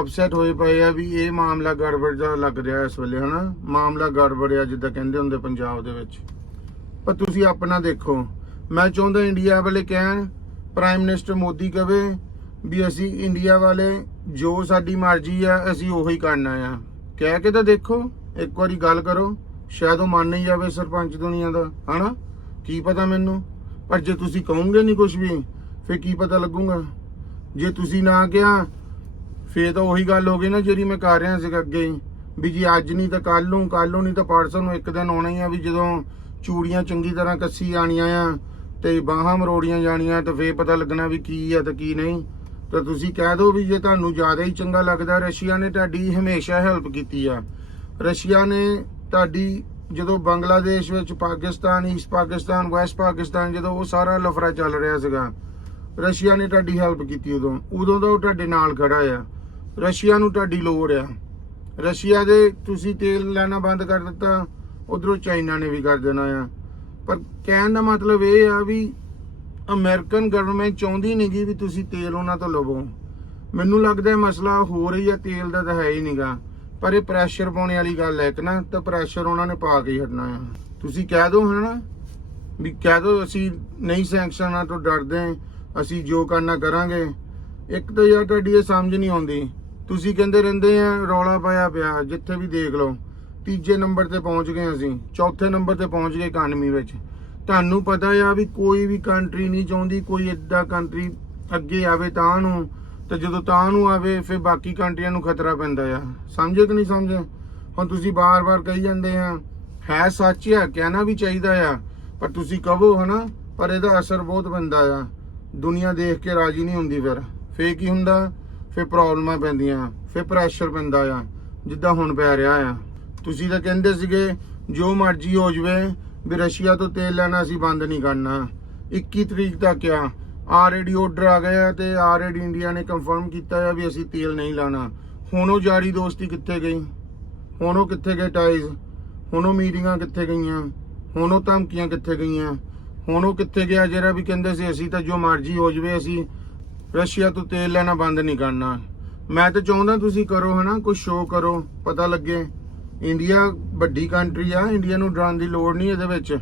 ਅਪਸੈਟ ਹੋਏ ਪਏ ਆ ਵੀ ਇਹ ਮਾਮਲਾ ਗੜਬੜ ਦਾ ਲੱਗ ਰਿਹਾ ਇਸ ਵੇਲੇ, ਹਨਾ? ਮਾਮਲਾ ਗੜਬੜ ਆ ਜਿੱਦਾਂ ਕਹਿੰਦੇ ਹੁੰਦੇ ਪੰਜਾਬ ਦੇ ਵਿੱਚ। ਪਰ ਤੁਸੀਂ ਆਪਣਾ ਦੇਖੋ, ਮੈਂ ਚਾਹੁੰਦਾ ਇੰਡੀਆ ਵਾਲੇ ਕਹਿਣ ਪ੍ਰਾਈਮ ਮਿਨਿਸਟਰ ਮੋਦੀ ਕਵੇ ਵੀ ਅਸੀਂ ਇੰਡੀਆ ਵਾਲੇ ਜੋ ਸਾਡੀ ਮਰਜ਼ੀ ਆ, ਅਸੀਂ ਉਹੀ ਕਰਨਾ ਆ। ਕਹਿ ਕੇ ਤਾਂ ਦੇਖੋ, ਇੱਕ ਵਾਰੀ ਗੱਲ ਕਰੋ, ਸ਼ਾਇਦ ਉਹ ਮੰਨ ਹੀ ਜਾਵੇ ਸਰਪੰਚ ਦੁਨੀਆ ਦਾ, ਹਨਾ? ਕੀ ਪਤਾ ਮੈਨੂੰ? ਪਰ ਜੇ ਤੁਸੀਂ ਕਹੋਗੇ ਨਹੀਂ ਕੁਝ ਵੀ, ਫਿਰ ਕੀ ਪਤਾ ਲੱਗੂਗਾ? ਜੇ ਤੁਸੀਂ ਨਾ ਕਿਹਾ, ਫੇਰ ਤਾਂ ਉਹੀ ਗੱਲ ਹੋ ਗਈ ਨਾ ਜਿਹੜੀ ਮੈਂ ਕਰ ਰਿਹਾ ਸੀਗਾ ਅੱਗੇ ਵੀ ਜੀ ਅੱਜ ਨਹੀਂ ਤਾਂ ਕੱਲ ਨੂੰ ਕੱਲ ਨੂੰ ਨਹੀਂ ਤਾਂ ਪਰਸੋਂ ਨੂੰ, ਇੱਕ ਦਿਨ ਆਉਣਾ ਹੀ ਆ ਵੀ ਜਦੋਂ ਚੂੜੀਆਂ ਚੰਗੀ ਤਰ੍ਹਾਂ ਕੱਸੀ ਜਾਣੀਆਂ ਆ ਤੇ ਬਾਹਾਂ ਮਰੋੜੀਆਂ ਜਾਣੀਆਂ ਤਾਂ ਫੇਰ ਪਤਾ ਲੱਗਣਾ ਵੀ ਕੀ ਆ ਤੇ ਕੀ ਨਹੀਂ। ਤਾਂ ਤੁਸੀਂ ਕਹਿ ਦਿਓ ਵੀ ਜੇ ਤੁਹਾਨੂੰ ਜ਼ਿਆਦਾ ਹੀ ਚੰਗਾ ਲੱਗਦਾ, ਰਸ਼ੀਆ ਨੇ ਤੁਹਾਡੀ ਹਮੇਸ਼ਾ ਹੈਲਪ ਕੀਤੀ ਆ। ਰਸ਼ੀਆ ਨੇ ਤੁਹਾਡੀ ਜਦੋਂ ਬੰਗਲਾਦੇਸ਼ ਵਿੱਚ ਪਾਕਿਸਤਾਨ ਈਸਟ ਪਾਕਿਸਤਾਨ ਵੈਸਟ ਪਾਕਿਸਤਾਨ, ਜਦੋਂ ਉਹ ਸਾਰਾ ਲਫਰਾ ਚੱਲ ਰਿਹਾ ਸੀਗਾ, ਰਸ਼ੀਆ ਨੇ ਤੁਹਾਡੀ ਹੈਲਪ ਕੀਤੀ ਉਦੋਂ। ਉਦੋਂ ਦਾ ਉਹ ਤੁਹਾਡੇ ਨਾਲ ਖੜਾ ਆ। ਰਸ਼ੀਆ ਨੂੰ ਤੁਹਾਡੀ ਲੋੜ ਆ। ਰਸ਼ੀਆ ਦੇ ਤੁਸੀਂ ਤੇਲ ਲੈਣਾ ਬੰਦ ਕਰ ਦਿੱਤਾ, ਉਧਰੋਂ ਚਾਈਨਾ ਨੇ ਵੀ ਕਰ ਦੇਣਾ ਆ। ਪਰ ਕਹਿਣ ਦਾ ਮਤਲਬ ਇਹ ਆ ਵੀ ਅਮਰੀਕਨ ਗਵਰਨਮੈਂਟ ਚਾਹੁੰਦੀ ਨਹੀਂਗੀ ਵੀ ਤੁਸੀਂ ਤੇਲ ਉਹਨਾਂ ਤੋਂ ਲਵੋ। ਮੈਨੂੰ ਲੱਗਦਾ ਮਸਲਾ ਹੋ ਰਹੀ ਹੈ ਤੇਲ ਦਾ ਤਾਂ ਹੈ ਹੀ ਨਹੀਂਗਾ ਪਰ ਇਹ ਪ੍ਰੈਸ਼ਰ ਪਾਉਣੇ ਵਾਲੀ ਗੱਲ ਹੈ ਕਿ ਨਾ, ਤਾਂ ਪ੍ਰੈਸ਼ਰ ਉਹਨਾਂ ਨੇ ਪਾ ਕੇ ਹੀ ਹਟਣਾ ਆ। ਤੁਸੀਂ ਕਹਿ ਦਿਓ ਹਨਾ, ਵੀ ਕਹਿ ਦਿਓ ਅਸੀਂ ਨਹੀਂ ਸੈਂਕਸ਼ਨਾਂ ਤੋਂ ਡਰਦੇ, ਅਸੀਂ ਜੋ ਕਰਨਾ ਕਰਾਂਗੇ। ਇੱਕ ਤਾਂ ਯਾਰ ਤੁਹਾਡੀ ਇਹ ਸਮਝ ਨਹੀਂ ਆਉਂਦੀ। ਤੁਸੀਂ ਕਹਿੰਦੇ ਰਹਿੰਦੇ ਆ, ਰੌਲਾ ਪਾਇਆ ਪਿਆ, ਜਿੱਥੇ ਵੀ ਦੇਖ ਲਓ। ਤੀਜੇ ਨੰਬਰ ਤੇ ਪਹੁੰਚ ਗਏ ਅਸੀਂ, ਚੌਥੇ ਨੰਬਰ ਤੇ ਪਹੁੰਚ ਗਏ ਇਕਾਨਮੀ ਵਿੱਚ। ਤੁਹਾਨੂੰ ਪਤਾ ਆ ਵੀ ਕੋਈ ਵੀ ਕੰਟਰੀ ਨਹੀਂ ਚਾਹੁੰਦੀ, ਕੋਈ ਏਦਾਂ ਕੰਟਰੀ ਅੱਗੇ ਆਵੇ ਤਾਂ ਨੂੰ, ਤੇ ਜਦੋਂ ਤਾਂ ਨੂੰ ਆਵੇ, ਫਿਰ ਬਾਕੀ ਕੰਟਰੀਆਂ ਨੂੰ ਖਤਰਾ ਪੈਂਦਾ ਆ। ਸਮਝੇ ਕਿ ਨਹੀਂ ਸਮਝੇ? ਹੁਣ ਤੁਸੀਂ ਬਾਰ-ਬਾਰ ਕਹੀ ਜਾਂਦੇ ਆ, ਹੈ ਸੱਚ ਆ, ਕਹਿਣਾ ਵੀ ਚਾਹੀਦਾ ਆ, ਪਰ ਤੁਸੀਂ ਕਹੋ ਹਨਾ, ਪਰ ਇਹਦਾ ਅਸਰ ਬਹੁਤ ਪੈਂਦਾ ਆ। ਦੁਨੀਆ ਦੇਖ ਕੇ ਰਾਜੀ ਨਹੀਂ ਹੁੰਦੀ ਫਿਰ। ਫੇਰ ਕੀ ਹੁੰਦਾ? ਫਿਰ ਪ੍ਰੋਬਲਮਾਂ ਪੈਂਦੀਆਂ, ਫਿਰ ਪ੍ਰੈਸ਼ਰ ਪੈਂਦਾ ਆ, ਜਿੱਦਾਂ ਹੁਣ ਪੈ ਰਿਹਾ ਆ। ਤੁਸੀਂ ਤਾਂ ਕਹਿੰਦੇ ਸੀਗੇ, ਜੋ ਮਰਜ਼ੀ ਹੋ ਜਵੇ ਵੀ ਰਸ਼ੀਆ ਤੋਂ ਤੇਲ ਲੈਣਾ ਅਸੀਂ ਬੰਦ ਨਹੀਂ ਕਰਨਾ। 21 ਤਰੀਕ ਤੱਕ ਆ। ਆਲਰੇਡੀ ਆਰਡਰ ਆ ਗਿਆ ਤੇ ਆਲਰੇਡੀ ਇੰਡੀਆ ਨੇ ਕਨਫਰਮ ਕੀਤਾ ਆ ਵੀ ਅਸੀਂ ਤੇਲ ਨਹੀਂ ਲਾਣਾ। ਹੁਣ ਉਹ ਜਾਰੀ ਦੋਸਤੀ ਕਿੱਥੇ ਗਈ? ਹੁਣ ਉਹ ਕਿੱਥੇ ਗਏ ਟਾਈਜ਼ ਹੁਣ ਉਹ ਮੀਟਿੰਗਾਂ ਕਿੱਥੇ ਗਈਆਂ? ਹੁਣ ਉਹ ਧਮਕੀਆਂ ਕਿੱਥੇ ਗਈਆਂ? ਹੁਣ ਉਹ ਕਿੱਥੇ ਗਿਆ ਜਿਹੜਾ ਵੀ ਕਹਿੰਦੇ ਸੀ, ਅਸੀਂ ਤਾਂ ਜੋ ਮਰਜ਼ੀ ਹੋ ਜਵੇ, ਅਸੀਂ ਰਸ਼ੀਆ ਤੋਂ ਤੇਲ ਲੈਣਾ ਬੰਦ ਨਹੀਂ ਕਰਨਾ। ਮੈਂ ਤਾਂ ਚਾਹੁੰਦਾ ਤੁਸੀਂ ਕਰੋ ਹਨਾ ਕੁਝ ਸ਼ੋਅ ਕਰੋ, ਪਤਾ ਲੱਗੇ। ਇੰਡੀਆ ਵੱਡੀ ਕੰਟਰੀ ਆ, ਇੰਡੀਆ ਨੂੰ ਡਰਾਉਣ ਦੀ ਲੋੜ ਨਹੀਂ ਇਹਦੇ ਵਿੱਚ।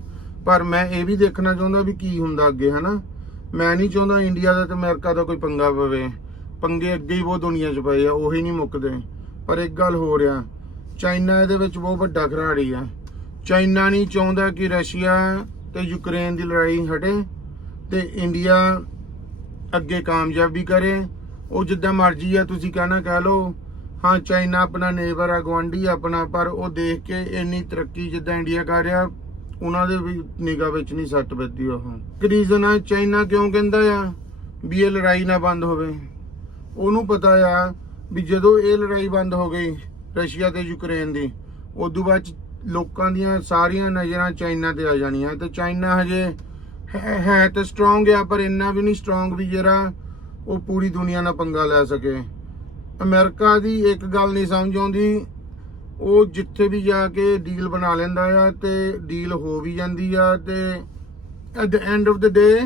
ਪਰ ਮੈਂ ਇਹ ਵੀ ਦੇਖਣਾ ਚਾਹੁੰਦਾ ਵੀ ਕੀ ਹੁੰਦਾ ਅੱਗੇ, ਹਨਾ? ਮੈਂ ਨਹੀਂ ਚਾਹੁੰਦਾ ਇੰਡੀਆ ਦਾ ਤੇ ਅਮਰੀਕਾ ਦਾ ਕੋਈ ਪੰਗਾ ਪਵੇ। ਪੰਗੇ ਅੱਗੇ ਹੀ ਬਹੁਤ ਦੁਨੀਆ 'ਚ ਪਏ ਆ, ਉਹੀ ਨਹੀਂ ਮੁੱਕਦੇ। ਪਰ ਇੱਕ ਗੱਲ ਹੋ ਰਿਹਾ ਚਾਈਨਾ ਇਹਦੇ ਵਿੱਚ ਬਹੁਤ ਵੱਡਾ ਖਿਡਾਰੀ ਆ। ਚਾਈਨਾ ਨਹੀਂ ਚਾਹੁੰਦਾ ਕਿ ਰਸ਼ੀਆ ਤੇ ਯੂਕਰੇਨ ਦੀ ਲੜਾਈ ਹਟੇ ਤੇ ਇੰਡੀਆ ਅੱਗੇ ਕਾਮਯਾਬੀ ਕਰੇ। ਉਹ ਜਿੱਦਾਂ ਮਰਜ਼ੀ ਆ, ਤੁਸੀਂ ਕਹਿਣਾ ਕਹਿ ਲਓ। ਹਾਂ ਚਾਈਨਾ ਆਪਣਾ ਨੇਬਰ ਆ ਗਵਾਂਢੀ ਆਪਣਾ, ਪਰ ਉਹ ਦੇਖ ਕੇ ਇੰਨੀ ਤਰੱਕੀ ਜਿੱਦਾਂ ਇੰਡੀਆ ਕਰ ਰਿਹਾ, ਉਹਨਾਂ ਦੇ ਵੀ ਨਿਗਾਹ ਵਿੱਚ ਨਹੀਂ ਸੱਟ ਵੱਜਦੀ ਉਹ। ਰੀਜ਼ਨ ਆ ਚਾਈਨਾ ਕਿਉਂ ਕਹਿੰਦਾ ਆ ਵੀ ਇਹ ਲੜਾਈ ਨਾ ਬੰਦ ਹੋਵੇ? ਉਹਨੂੰ ਪਤਾ ਆ ਵੀ ਜਦੋਂ ਇਹ ਲੜਾਈ ਬੰਦ ਹੋ ਗਈ ਰਸ਼ੀਆ ਤੇ ਯੂਕਰੇਨ ਦੀ, ਉਦੋਂ ਬਾਅਦ 'ਚ ਲੋਕਾਂ ਦੀਆਂ ਸਾਰੀਆਂ ਨਜ਼ਰਾਂ ਚਾਈਨਾ ਤੇ ਆ ਜਾਣੀਆਂ। ਤੇ ਚਾਈਨਾ ਹਜੇ ਹੈ ਹੈ ਤਾਂ ਸਟਰੋਂਗ ਆ, ਪਰ ਇੰਨਾ ਵੀ ਨਹੀਂ ਸਟਰੋਂਗ ਵੀ ਜਿਹੜਾ ਉਹ ਪੂਰੀ ਦੁਨੀਆ ਨਾਲ ਪੰਗਾ ਲੈ ਸਕੇ। ਅਮਰੀਕਾ ਦੀ ਇੱਕ ਗੱਲ ਨਹੀਂ ਸਮਝ ਆਉਂਦੀ। ਉਹ ਜਿੱਥੇ ਵੀ ਜਾ ਕੇ ਡੀਲ ਬਣਾ ਲੈਂਦਾ ਆ ਤੇ ਡੀਲ ਹੋ ਵੀ ਜਾਂਦੀ ਆ ਤੇ at the end of the day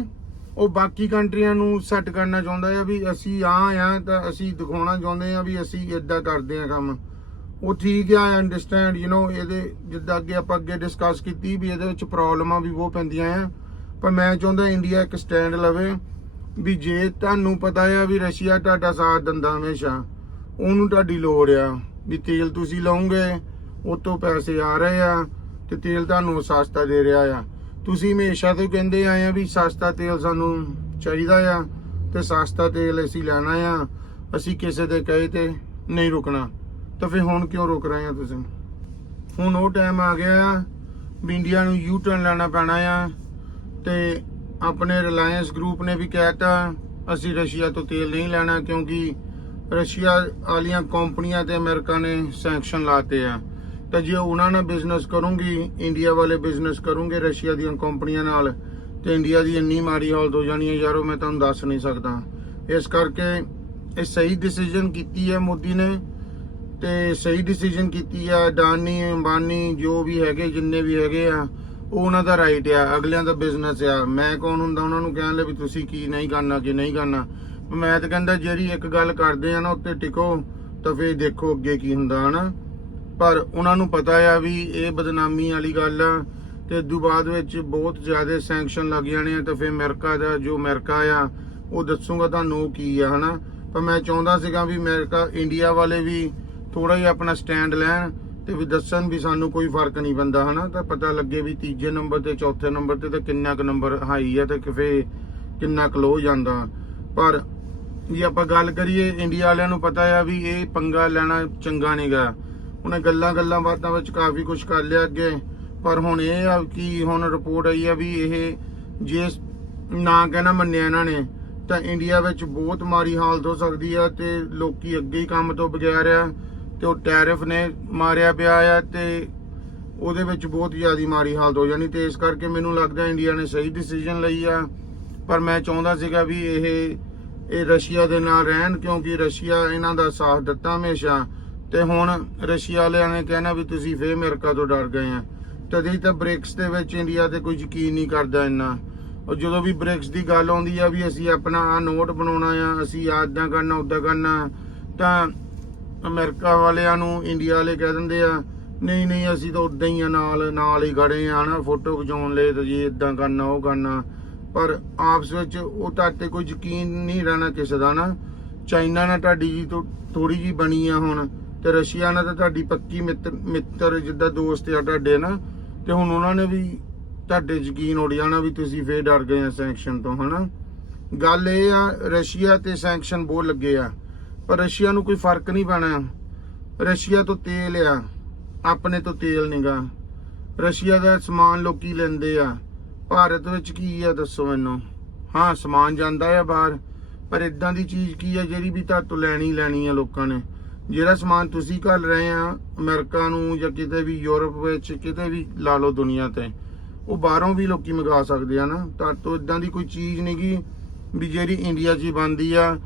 ਉਹ ਬਾਕੀ ਕੰਟਰੀਆਂ ਨੂੰ ਸੈੱਟ ਕਰਨਾ ਚਾਹੁੰਦਾ ਆ ਵੀ ਅਸੀਂ ਆ ਆ ਤਾਂ ਅਸੀਂ ਦਿਖਾਉਣਾ ਚਾਹੁੰਦੇ ਆ ਵੀ ਅਸੀਂ ਇਦਾਂ ਕਰਦੇ ਆ ਕੰਮ। ਉਹ ਠੀਕ ਆ ਅੰਡਰਸਟੈਂਡ ਯੂ نو ਇਹਦੇ ਜਿੱਦਾਂ ਅੱਗੇ ਆਪਾਂ ਅੱਗੇ ਡਿਸਕਸ ਕੀਤੀ ਵੀ ਇਹਦੇ ਵਿੱਚ ਪ੍ਰੋਬਲਮਾਂ ਵੀ ਬਹੁਤ ਪੈਂਦੀਆਂ ਆ। ਪਰ ਮੈਂ ਚਾਹੁੰਦਾ ਇੰਡੀਆ ਇੱਕ ਸਟੈਂਡ ਲਵੇ ਵੀ ਜੇ ਤੁਹਾਨੂੰ ਪਤਾ ਆ ਵੀ ਰਸ਼ੀਆ ਤੁਹਾਡਾ ਸਾਥ ਦਿੰਦਾ ਹਮੇਸ਼ਾ ਉਹਨੂੰ ਤੁਹਾਡੀ ਲੋੜ ਆ ਵੀ ਤੇਲ ਤੁਸੀਂ ਲਓਗੇ ਉਹ ਤੋਂ ਪੈਸੇ ਆ ਰਹੇ ਆ ਤੇ ਤੇਲ ਤੁਹਾਨੂੰ ਸਸਤਾ ਦੇ ਰਿਹਾ ਆ। ਤੁਸੀਂ ਹਮੇਸ਼ਾ ਤੋਂ ਕਹਿੰਦੇ ਆਏ ਆ ਵੀ ਸਸਤਾ ਤੇਲ ਸਾਨੂੰ ਚਾਹੀਦਾ ਆ ਤੇ ਸਸਤਾ ਤੇਲ ਅਸੀਂ ਲੈਣਾ ਆ, ਅਸੀਂ ਕਿਸੇ ਦੇ ਕਹੇ ਤੇ ਨਹੀਂ ਰੁਕਣਾ। ਤਾਂ ਫਿਰ ਹੁਣ ਕਿਉਂ ਰੁਕ ਰਹੇ ਆ ਤੁਸੀਂ? ਹੁਣ ਉਹ ਟਾਈਮ ਆ ਗਿਆ ਆ ਵੀ ਇੰਡੀਆ ਨੂੰ ਯੂ ਟਰਨ ਲੈਣਾ ਪੈਣਾ ਆ ਤੇ ਆਪਣੇ ਰਿਲਾਇੰਸ ਗਰੁੱਪ ਨੇ ਵੀ ਕਹਿਤਾ, ਅਸੀਂ ਰਸ਼ੀਆ ਤੋਂ ਤੇਲ ਨਹੀਂ ਲੈਣਾ ਕਿਉਂਕਿ ਰਸ਼ੀਆ ਵਾਲੀਆਂ ਕੰਪਨੀਆਂ ਤੇ ਅਮਰੀਕਾ ਨੇ ਸੈਂਕਸ਼ਨ ਲਾਤੇ ਆ। ਤਾਂ ਜੇ ਉਹਨਾਂ ਨਾਲ ਬਿਜ਼ਨਸ ਕਰੂੰਗੀ ਇੰਡੀਆ ਵਾਲੇ ਬਿਜ਼ਨਸ ਕਰੂੰਗੇ ਰਸ਼ੀਆ ਦੀਆਂ ਕੰਪਨੀਆਂ ਨਾਲ, ਤੇ ਇੰਡੀਆ ਦੀ ਇੰਨੀ ਮਾੜੀ ਹਾਲਤ ਹੋ ਜਾਣੀ ਹੈ ਯਾਰੋ, ਮੈਂ ਤੁਹਾਨੂੰ ਦੱਸ ਨਹੀਂ ਸਕਦਾ। ਇਸ ਕਰਕੇ ਇਹ ਸਹੀ ਡਿਸੀਜਨ ਕੀਤੀ ਹੈ ਮੋਦੀ ਨੇ, ਤੇ ਸਹੀ ਡਿਸੀਜਨ ਕੀਤੀ ਆ ਡਾਨੀ ਅੰਬਾਨੀ, ਜੋ ਵੀ ਹੈਗੇ, ਜਿੰਨੇ ਵੀ ਹੈਗੇ ਆ, ਉਹ ਉਹਨਾਂ ਦਾ ਰਾਈਟ ਆ, ਅਗਲਿਆਂ ਦਾ ਬਿਜ਼ਨਸ ਆ। ਮੈਂ ਕੌਣ ਹੁੰਦਾ, ਉਹਨਾਂ ਨੂੰ ਕਹਿਣ ਲਈ ਵੀ ਤੁਸੀਂ ਕੀ ਨਹੀਂ ਕਰਨਾ, ਕੀ ਨਹੀਂ ਕਰਨਾ। ਮੈਂ ਤਾਂ ਕਹਿੰਦਾ ਜਿਹੜੀ ਇੱਕ ਗੱਲ ਕਰਦੇ ਆ ਨਾ ਉੱਤੇ ਟਿਕੋ, ਤਾਂ ਫੇਰ ਦੇਖੋ ਅੱਗੇ ਕੀ ਹੁੰਦਾ, ਹਨਾ? ਪਰ ਉਹਨਾਂ ਨੂੰ ਪਤਾ ਆ ਵੀ ਇਹ ਬਦਨਾਮੀ ਵਾਲੀ ਗੱਲ ਆ, ਤੇ ਇਦੋਂ ਬਾਅਦ ਵਿੱਚ ਬਹੁਤ ਜ਼ਿਆਦਾ ਸੈਂਕਸ਼ਨ ਲੱਗ ਜਾਣੇ ਆ, ਤਾਂ ਫੇਰ ਅਮਰੀਕਾ ਦਾ ਜੋ ਅਮਰੀਕਾ ਆ, ਉਹ ਦੱਸੂਗਾ ਤੁਹਾਨੂੰ ਉਹ ਕੀ ਆ, ਹਨਾ? ਪਰ ਮੈਂ ਚਾਹੁੰਦਾ ਸੀਗਾ ਵੀ ਅਮਰੀਕਾ, ਇੰਡੀਆ ਵਾਲੇ ਵੀ ਥੋੜਾ ਜਿਹਾ ਆਪਣਾ ਸਟੈਂਡ ਲੈਣ, ਤੇ ਵੀ ਦੱਸਣ ਵੀ ਸਾਨੂੰ ਕੋਈ ਫ਼ਰਕ ਨਹੀਂ ਪੈਂਦਾ, ਹਨਾ? ਤਾਂ ਪਤਾ ਲੱਗੇ ਵੀ ਤੀਜੇ ਨੰਬਰ ਤੇ ਚੌਥੇ ਨੰਬਰ ਤੇ ਤਾਂ ਕਿੰਨਾ ਕੁ ਨੰਬਰ ਹਾਈ ਆ, ਤੇ ਕਿਫੇ ਕਿੰਨਾ ਕੁ ਲੋ ਜਾਂਦਾ। ਪਰ ਜੇ ਆਪਾਂ ਗੱਲ ਕਰੀਏ, ਇੰਡੀਆ ਵਾਲਿਆਂ ਨੂੰ ਪਤਾ ਆ ਵੀ ਇਹ ਪੰਗਾ ਲੈਣਾ ਚੰਗਾ ਨਹੀਂਗਾ ਉਹਨੇ ਗੱਲਾਂ ਗੱਲਾਂ ਬਾਤਾਂ ਵਿੱਚ ਕਾਫੀ ਕੁਝ ਕਰ ਲਿਆ ਅੱਗੇ। ਪਰ ਹੁਣ ਇਹ ਆ ਕਿ ਹੁਣ ਰਿਪੋਰਟ ਆਈ ਆ ਵੀ ਇਹ ਜੇ ਨਾ ਕਹਿਣਾ ਮੰਨਿਆ ਇਹਨਾਂ ਨੇ, ਤਾਂ ਇੰਡੀਆ ਵਿੱਚ ਬਹੁਤ ਮਾੜੀ ਹਾਲਤ ਹੋ ਸਕਦੀ ਆ ਤੇ ਲੋਕੀ ਅੱਗੇ ਹੀ ਕੰਮ ਤੋਂ ਬਗੈਰ ਆ ਤੇ ਉਹ ਟੈਰਿਫ ਨੇ ਮਾਰਿਆ ਪਿਆ ਆ ਤੇ ਉਹਦੇ ਵਿੱਚ ਬਹੁਤ ਜ਼ਿਆਦਾ ਮਾੜੀ ਹਾਲਤ ਹੋ ਜਾਣੀ ਤੇ ਇਸ ਕਰਕੇ ਮੈਨੂੰ ਲੱਗਦਾ ਇੰਡੀਆ ਨੇ ਸਹੀ ਡਿਸੀਜਨ ਲਈ ਆ। ਪਰ ਮੈਂ ਚਾਹੁੰਦਾ ਸੀਗਾ ਵੀ ਇਹ ਇਹ ਰਸ਼ੀਆ ਦੇ ਨਾਲ ਰਹਿਣ ਕਿਉਂਕਿ ਰਸ਼ੀਆ ਇਹਨਾਂ ਦਾ ਸਾਥ ਦਿੱਤਾ ਹਮੇਸ਼ਾ। ਤੇ ਹੁਣ ਰਸ਼ੀਆ ਵਾਲਿਆਂ ਨੇ ਕਹਿਣਾ ਵੀ ਤੁਸੀਂ ਫੇਰ ਅਮਰੀਕਾ ਤੋਂ ਡਰ ਗਏ ਆ। ਤਦੇ ਤਾਂ ਬ੍ਰਿਕਸ ਦੇ ਵਿੱਚ ਇੰਡੀਆ ਤੇ ਕੋਈ ਯਕੀਨ ਨਹੀਂ ਕਰਦਾ ਇੰਨਾ। ਔਰ ਜਦੋਂ ਵੀ ਬ੍ਰਿਕਸ ਦੀ ਗੱਲ ਆਉਂਦੀ ਆ ਵੀ ਅਸੀਂ ਆਪਣਾ ਆ ਨੋਟ ਬਣਾਉਣਾ ਆ, ਅਸੀਂ ਆ ਇਦਾਂ ਕਰਨਾ, ਉਦਾਂ ਕਰਨਾ, ਤਾਂ ਅਮਰੀਕਾ ਵਾਲਿਆਂ ਨੂੰ ਇੰਡੀਆ ਵਾਲੇ ਕਹਿ ਦਿੰਦੇ ਆ, ਨਹੀਂ ਨਹੀਂ, ਅਸੀਂ ਤਾਂ ਉਦਾਂ ਹੀ ਆ, ਨਾਲ ਨਾਲ ਹੀ ਖੜੇ ਆ ਨਾ ਫੋਟੋ ਖਿਚਾਉਣ ਲਈ ਤੇ ਜੀ ਇਦਾਂ ਕਰਨਾ, ਉਹ ਕਰਨਾ। ਪਰ ਆਪਸ ਵਿੱਚ ਉਹ ਤੁਹਾਡੇ ਕੋਈ ਯਕੀਨ ਨਹੀਂ ਰਹਿਣਾ ਕਿਸੇ ਦਾ ਨਾ। ਚਾਈਨਾ ਨਾਲ ਤੁਹਾਡੀ ਜੀ ਤੋਂ ਥੋੜੀ ਜੀ ਬਣੀ ਆ ਹੁਣ ਤੇ ਰਸ਼ੀਆ ਨਾਲ ਤਾਂ ਤੁਹਾਡੀ ਪੱਕੀ ਮਿੱਤਰ ਮਿੱਤਰ ਜਿੱਦਾਂ ਦੋਸਤ ਆ ਤੁਹਾਡੇ ਨਾ, ਤੇ ਹੁਣ ਉਹਨਾਂ ਨੇ ਵੀ ਤੁਹਾਡੇ ਯਕੀਨ ਉੱਡ ਜਾਣਾ ਵੀ ਤੁਸੀਂ ਫੇਰ ਡਰ ਗਏ ਆ ਸੈਂਕਸ਼ਨ ਤੋਂ, ਹਨਾ? ਗੱਲ ਇਹ ਆ, ਰਸ਼ੀਆ ਤੇ ਸੈਂਕਸ਼ਨ ਬਹੁਤ ਲੱਗੇ ਆ, ਪਰ ਰਸ਼ੀਆ ਨੂੰ ਕੋਈ ਫ਼ਰਕ ਨਹੀਂ ਪੈਣਾ। ਰਸ਼ੀਆ ਤੋਂ ਤੇਲ ਆ, ਆਪਣੇ ਤੋਂ ਤੇਲ ਨਹੀਂਗਾ ਰਸ਼ੀਆ ਦਾ ਸਮਾਨ ਲੋਕੀ ਲੈਂਦੇ ਆ। ਭਾਰਤ ਵਿੱਚ ਕੀ ਆ ਦੱਸੋ ਮੈਨੂੰ? ਹਾਂ, ਸਮਾਨ ਜਾਂਦਾ ਆ ਬਾਹਰ, ਪਰ ਇਦਾਂ ਦੀ ਚੀਜ਼ ਕੀ ਆ ਜਿਹੜੀ ਵੀ ਤੁਹਾਤੋਂ ਲੈਣੀ ਲੈਣੀ ਆ ਲੋਕਾਂ ਨੇ? ਜਿਹੜਾ ਸਮਾਨ ਤੁਸੀਂ ਘੱਲ ਰਹੇ ਆ, ਅਮਰੀਕਾ ਨੂੰ ਜਾਂ ਕਿਤੇ ਵੀ ਯੂਰਪ ਵਿੱਚ, ਕਿਤੇ ਵੀ ਲਾ ਲਓ ਦੁਨੀਆ ਤੇ, ਉਹ ਬਾਹਰੋਂ ਵੀ ਲੋਕੀ ਮੰਗਾ ਸਕਦੇ ਆ ਨਾ? ਤੋਂ ਇਦਾਂ ਦੀ ਕੋਈ ਚੀਜ਼ ਨਹੀਂ ਨਹੀਂਗੀ ਵੀ ਜਿਹੜੀ ਇੰਡੀਆ 'ਚ ਹੀ ਬਣਦੀ ਆ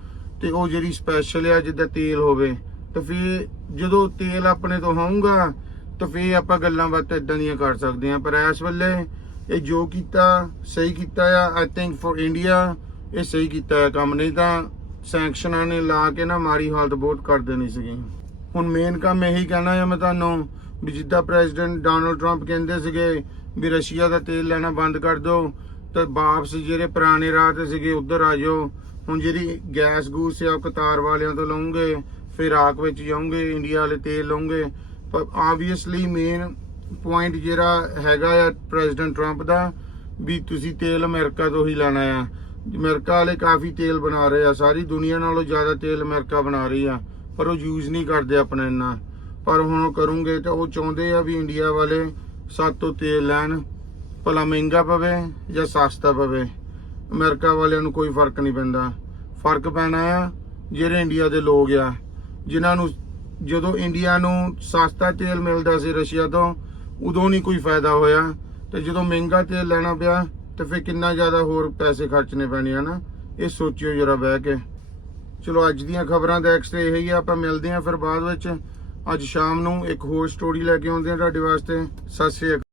ਤੇ ਉਹ ਜਿਹੜੀ ਸਪੈਸ਼ਲ ਆ, ਜਿੱਦਾਂ ਤੇਲ ਹੋਵੇ। ਤਾਂ ਫਿਰ ਜਦੋਂ ਤੇਲ ਆਪਣੇ ਤੋਂ ਹੋਊਗਾ, ਤਾਂ ਫਿਰ ਆਪਾਂ ਗੱਲਾਂ ਬਾਤਾਂ ਇਦਾਂ ਦੀਆਂ ਕਰ ਸਕਦੇ ਆ। ਪਰ ਇਸ ਵੇਲੇ ਇਹ ਜੋ ਕੀਤਾ, ਸਹੀ ਕੀਤਾ ਆ। ਆਈ ਥਿੰਕ ਫॉर ਇੰਡੀਆ ਇਹ ਸਹੀ ਕੀਤਾ ਆ ਕੰਮ। ਨਹੀਂ ਤਾਂ ਸੈਂਕਸ਼ਨਾਂ ਨੇ ਲਾ ਕੇ ਨਾ ਮਾਰੀ ਹਾਲਤ ਬਹੁਤ ਕਰ ਦੇਣੀ ਸੀਗੀ। ਹੁਣ ਮੇਨ ਕੰਮ ਇਹੀ ਕਹਿਣਾ ਆ ਮੈਂ ਤੁਹਾਨੂੰ ਵੀ ਜਿੱਦਾਂ ਪ੍ਰੈਜ਼ੀਡੈਂਟ ਡੋਨਲਡ ਟਰੰਪ ਕਹਿੰਦੇ ਸੀਗੇ ਵੀ ਰਸ਼ੀਆ ਦਾ ਤੇਲ ਲੈਣਾ ਬੰਦ ਕਰ ਦਿਓ, ਤੇ ਵਾਪਸ ਜਿਹੜੇ ਪੁਰਾਣੇ ਰਾਹ ਤੇ ਸੀਗੇ, ਉਧਰ ਆ ਜਾਓ। ਹੁਣ ਜਿਹੜੀ ਗੈਸ ਗੂਸ ਆ ਕਤਾਰ ਵਾਲਿਆਂ ਤੋਂ ਲਓਗੇ ਫਿਰ ਇਰਾਕ ਵਿੱਚ ਜਾਓਗੇ ਇੰਡੀਆ ਵਾਲੇ ਤੇਲ ਲਓਗੇ ਪਰ ਆਬਵੀਅਸਲੀ ਮੇਨ ਪੁਆਇੰਟ ਜਿਹੜਾ ਹੈਗਾ ਆ ਪ੍ਰੈਜ਼ੀਡੈਂਟ ਟਰੰਪ ਦਾ, ਵੀ ਤੁਸੀਂ ਤੇਲ ਅਮਰੀਕਾ ਤੋਂ ਹੀ ਲੈਣਾ ਆ। ਅਮਰੀਕਾ ਵਾਲੇ ਕਾਫੀ ਤੇਲ ਬਣਾ ਰਹੇ ਆ, ਸਾਰੀ ਦੁਨੀਆ ਨਾਲੋਂ ਜ਼ਿਆਦਾ ਤੇਲ ਅਮਰੀਕਾ ਬਣਾ ਰਹੀ ਆ, ਪਰ ਉਹ ਯੂਜ਼ ਨਹੀਂ ਕਰਦੇ ਆਪਣਾ ਇੰਨਾ। ਪਰ ਹੁਣ ਉਹ ਕਰੂੰਗੇ ਤਾਂ ਉਹ ਚਾਹੁੰਦੇ ਆ ਵੀ ਇੰਡੀਆ ਵਾਲੇ ਸਾਤੋਂ ਤੇਲ ਲੈਣ, ਭਲਾ ਮਹਿੰਗਾ ਪਵੇ ਜਾਂ ਸਸਤਾ ਪਵੇ। ਅਮਰੀਕਾ ਵਾਲਿਆਂ ਨੂੰ ਕੋਈ ਫ਼ਰਕ ਨਹੀਂ ਪੈਂਦਾ। ਫ਼ਰਕ ਪੈਣਾ ਆ ਜਿਹੜੇ ਇੰਡੀਆ ਦੇ ਲੋਕ ਆ, ਜਿਨ੍ਹਾਂ ਨੂੰ ਜਦੋਂ ਇੰਡੀਆ ਨੂੰ ਸਸਤਾ ਤੇਲ ਮਿਲਦਾ ਸੀ ਰਸ਼ੀਆ ਤੋਂ ਉਦੋਂ ਨਹੀਂ ਕੋਈ ਫਾਇਦਾ ਹੋਇਆ ਤੇ ਜਦੋਂ ਮਹਿੰਗਾ ਤੇਲ ਲੈਣਾ ਪਿਆ ਤੇ ਫਿਰ ਕਿੰਨਾ ਜ਼ਿਆਦਾ ਹੋਰ ਪੈਸੇ ਖਰਚਣੇ ਪੈਣੇ ਆ ਨਾ, ਇਹ ਸੋਚਿਓ ਜਰਾ ਬਹਿ ਕੇ। ਚਲੋ ਅੱਜ ਦੀਆਂ ਖਬਰਾਂ ਦਾ ਐਕਸਟਰਾ ਇਹ ਹੀ ਆ, ਆਪਾਂ ਮਿਲਦੇ ਆ ਫਿਰ ਬਾਅਦ ਵਿੱਚ। ਅੱਜ ਸ਼ਾਮ ਨੂੰ ਇੱਕ ਹੋਰ ਸਟੋਰੀ ਲੈ ਕੇ ਆਉਂਦੇ ਆ ਤੁਹਾਡੇ ਵਾਸਤੇ। ਸਤਿ ਸ਼੍ਰੀ ਅਕਾਲ।